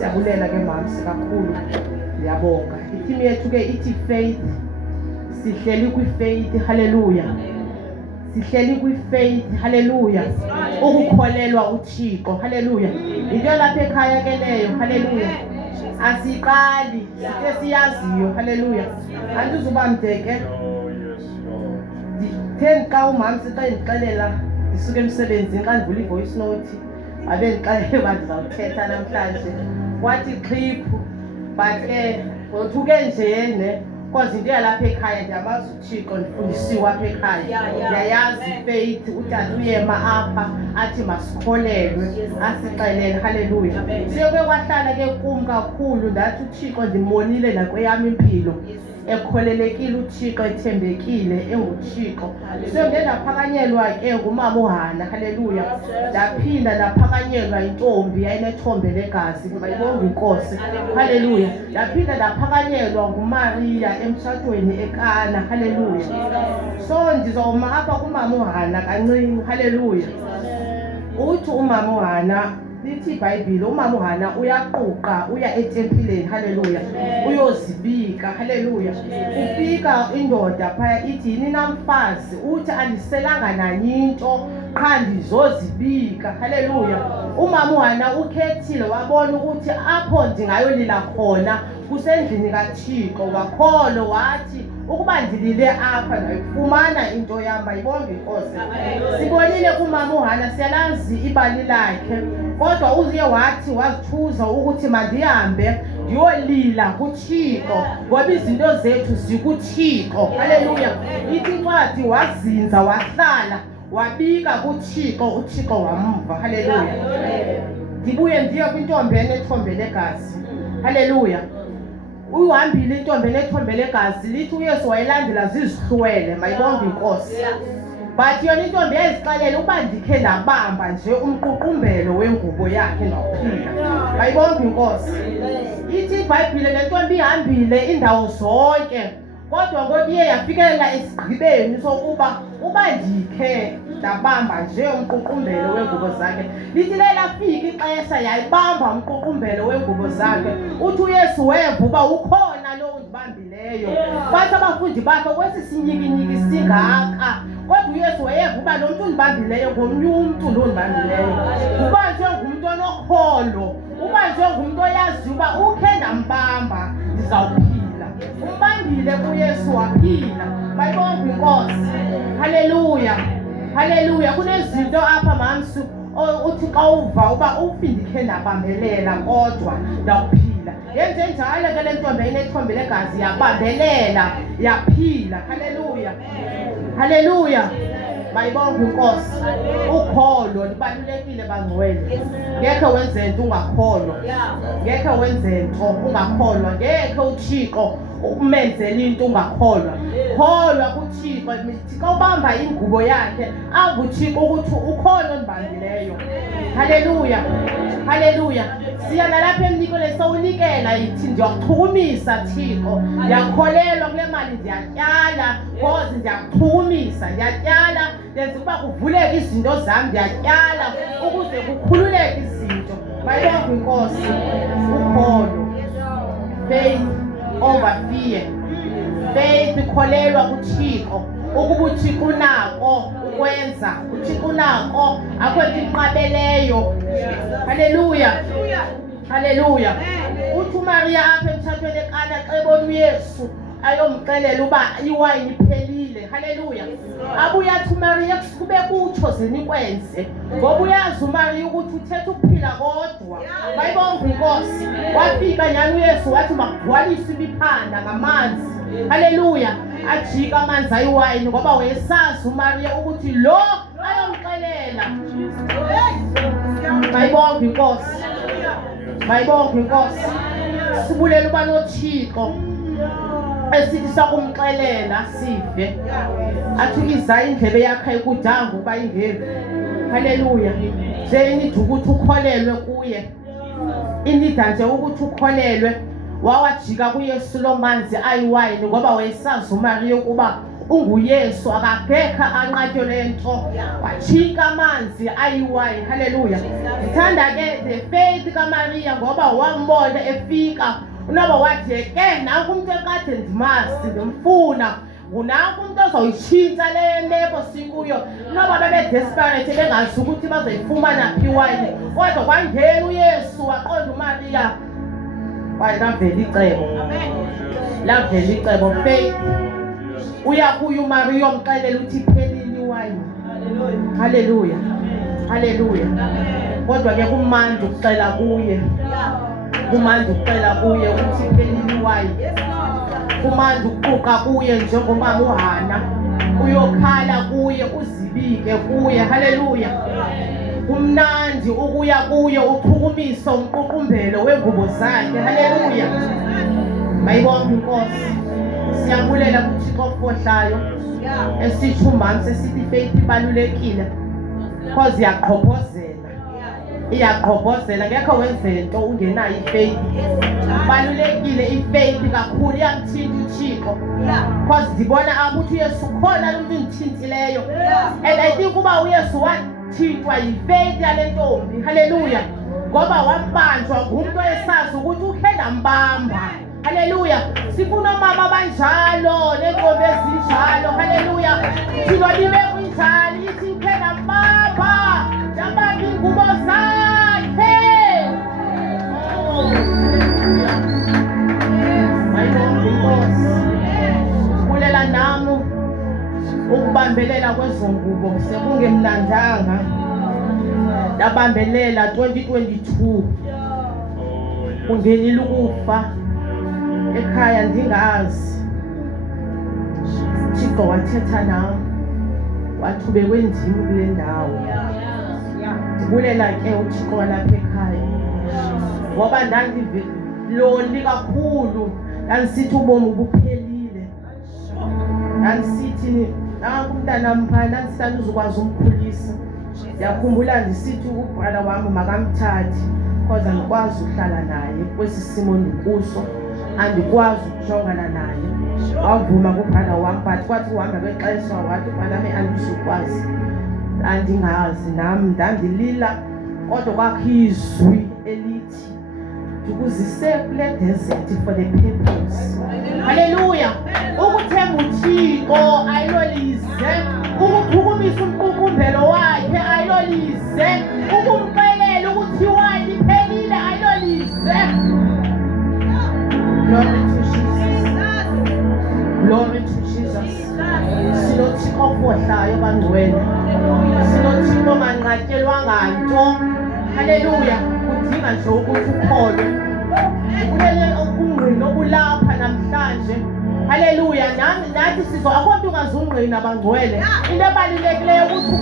Siyabulela ke mama kakhulu. Ngiyabonga. Ithimi yethu ke ithi faith. Sihleli kwi-faith. Hallelujah. Sihleli kwi-faith. Hallelujah. Ukukholelwa uThixo. Hallelujah. Into lapha ekhaya ke leyo. Hallelujah. Asiqali sike siyaziyo. Hallelujah. Andizuba mdeke. Ndithe xa umama sixa ndixelela ndisuke emsebenzini xa ndivula i-voice note abe ndixelele uba ndizawuthetha namhlanje wathi xhiphu but ngothuke nje ne because into yalapha ekhaya ndiyamazi uThixo ndifundisiwe apha ekhaya ndiyayazi faith utata uyema apha athi masikholelwe asixelele. Hallelujah. Siyoke kwahlala ke kum kakhulu ndathi uThixo ndimonile nakweyami impilo ekholelekile uThixo ethembekile enguThixo. So ndaphakanyelwa ke ngumama uHana. Hallelujah. Ndaphinda ndaphakanyelwa intombi yayinethombe legazi. Mayibonge inkosi. Hallelujah. Ndaphinda ndaphakanyelwa nguMaria emshadweni eKana. Hallelujah. So ndizoma apha kumama uHana kancinci. Hallelujah. Uthi umama uHana lithi iBhayibhile umama uHana uyaquqa uya etempileni. Hallelujah. Uyozibika. Hallelujah. Ufika indoda phaya ithi yini namfazi uthi andiselanga nanyinto qha ndizozibika. Hallelujah. Umama uHana ukhethile wabona ukuthi apho ndingayolila khona kusendlini kaThixo wakholo wathi ukuba ndilile apha ndayifumana into yam. Mayibonge inkosi. Sibonile kumama uHana siyalazi ibali lakhe kodwa uziye wathi wazithuza ukuthi mandihambe ndiyolila kuThixo ngoba izinto zethu zikuThixo. Hallelujah. Ithi incwadi wazinza wahlala wabika kuThixo uThixo wamva. Hallelujah. Ndibuye ndiye kwintombi enethombe legazi. Hallelujah. Uyihambile intombi enethombe legazi lithi uYesu wayelandela zizihlwele. Mayibonge inkosi. But yona intombi yazixelela uba ndikhe ndabamba nje umququmbelo wengubo yakhe ndawuphila. Mayibonge inkosi. Ithi iBhayibhile le ntombi ihambile indawo zonke kodwa ngokuye yafikelela esigqibeni sokuba uba ndikhe ndabamba nje umququmbelo wengubo zakhe. Lithi lelafika ixesha yayibamba umququmbelo wengubo zakhe. Uthi uYesu weva uba ukhona lo undibambileyo. Bathi abafundi bakhe kwesi sinyikinyiki singaka kodwa uYesu wayeva uba lo muntu undibambileyo ngomnye umntu lo undibambileyo. Uba nje ngumuntu onokholo, uba nje ngumuntu oyazi uba ukhe ndambamba ndizawuphila. Umbambile kuYesu waphila. Mayibonge inkosi. Hallelujah. Hallelujah. Kunezinto apha mamsu uthi xa uva uba ufindikhe ndabambelela kodwa ndawuphila. Yenze njalo ke le ntombi enethombe legazi yabambelela yaphila. Hallelujah. Hallelujah. Mayibonge inkosi. Ukholo libalulekile bangcwele. Ngeke wenze into ungakholwa. Ngeke wenze into ungakholwa. Ngeke uThixo ukumenzela into ungakholwa. Kholwa kuThixo. Xa ubamba ingubo yakhe ava uThixo ukuthi ukhona ondibambileyo. Hallelujah. Hallelujah. Siya nalapha emnikele sawunikela yithi ndiyakuchukumisa Thixo. Ndiyakholelwa kule mali ndiyatyala because ndiyakuchukumisa. Ndiyatyala ndenza ukuba kuvuleke izinto zami. Ndiyatyala ukuze kukhululeke izinto. Mayibonge inkosi. Ukholo. Faith over fear. Faith ikholelwa kuThixo ukuba uThixo unako ukwenza. uThixo unako akho into inqabeleyo. Hallelujah. Hallelujah. Uthi uMaria apha emtshatweni eKana xa ebona uYesu ayomxelela uba iwayini iphelile. Hallelujah. Abuya athi uMaria kusube kutsho zenikwenze ngoba uyazi uMaria ukuthi uthetha ukuphila kodwa. Mayibonge inkosi. Wafika nyani uYesu wathi makugcwaliswe ibiphanda ngamanzi. Hallelujah. Ajika amanzi ayiwayini ngoba wayesazi uMaria ukuthi lo ayomxelela. Mayibonge inkosi. Mayibonge inkosi. Sibulela uba noThixo esithi sakumxelela sive. Athi iza indlebe yakhe ikudanga uba ingevi. Hallelujah. Nje inidla ukuthi ukholelwe kuye. Inidla nje ukuthi ukholelwe. Wawajika kuYesu lo manzi ayiwayini ngoba wayesazi uMaria ukuba unguYesu, akagekho anqatywe lento, wajika amanzi ayiwayini. Haleluya. Ndithanda ke the faith kaMaria ngoba wambona efika unoba wathi ke nanku umuntu ekade ndimazi ndimfuna, unanku umuntu ozoyitshintsha le meko sikuyo. Noba bebe-desperate bengazi ukuthi bazoyifumana phi iwayini, kodwa kwangena uYesu waqonda uMaria, kwaye lavela icebo. Lavela icebo. Faith uya kuye uMaria umxelela ukuthi iphelile iwayini. Haleluya. Haleluya. Kodwa ke kumandi ukuxela kuye, kumandi ukuxela kuye ukuthi iphelile iwayini. Kumandi ukuquqa kuye njengomama uHana, uyokhala kuye, uzibike kuye. Haleluya. Kumnandi ukuya kuye uchukumisa umququmbelo wengubo zakhe. Haleluya. Mayibonke inkosi. Siyabulela kuThixo ofohlayo esithi umama sesithi faith ibalulekile because iyaqhobozela ngekho wenze into ungenayo ifaith. Balulekile ifaith kakhulu, iyamthinta uThixo because ndibona ukuthi uYesu khona umuntu ngithintileyo, and I think uba uYesu wathintwa yifaith yale ntombi. Haleluya. Ngoba wabanjwa ngumuntu esazi ukuthi ukhe ndambamba. Haleluya. Sifuna omama abanjalo nentombi ezinjalo. Haleluya. Thina libe kunjani ithi ukhe ndambamba ndambamba ingubo zakhe. Kulela nami ukubambelela kwezo ngubo sekungemnandanga. Ndabambelela 2022 kungenile ukufa ekhaya ndingazi. Thixo wathetha nami wathube kwendimi kule ndawo. Ndibulela ke uThixo walapha ekhaya ngoba ndandilonli kakhulu. Ndandisithi ubomi buphelile, ndandisithi nanku umntanam phana, ndandisithi andizukwazi umkhulisa. Ndiyakhumbula ndisithi ubhrala wami makamthathe because andikwazi uhlala naye kwesi simo ndikuso, andikwazi ukujongana naye. Wavuma kubhrala wami but kwathi uhamba kwexesha wathi nami andizukwazi. Andingazi nami ndandilila, kodwa kwakho izwi elithi ndikuzise kule desert for the purpose. Haleluya. Ukuthemba uThixo ayilolize, ukuchukumisa umququmbelo wakhe ayilolize, ukumxelela ukuthi iwayini iphelile ayilolize. Glory to Jesus. Glory to Jesus. SinoThixo ofohlayo bangcwele, SinoThixo onganqatyelwanga nto. Haleluya. Kudinga nje ukuthi ukholwe. Kulele ukungqina okulapha namhlanje. Haleluya. Nathi akho nto ungazungqina bangcwele. Into ebalulekileyo ukuthi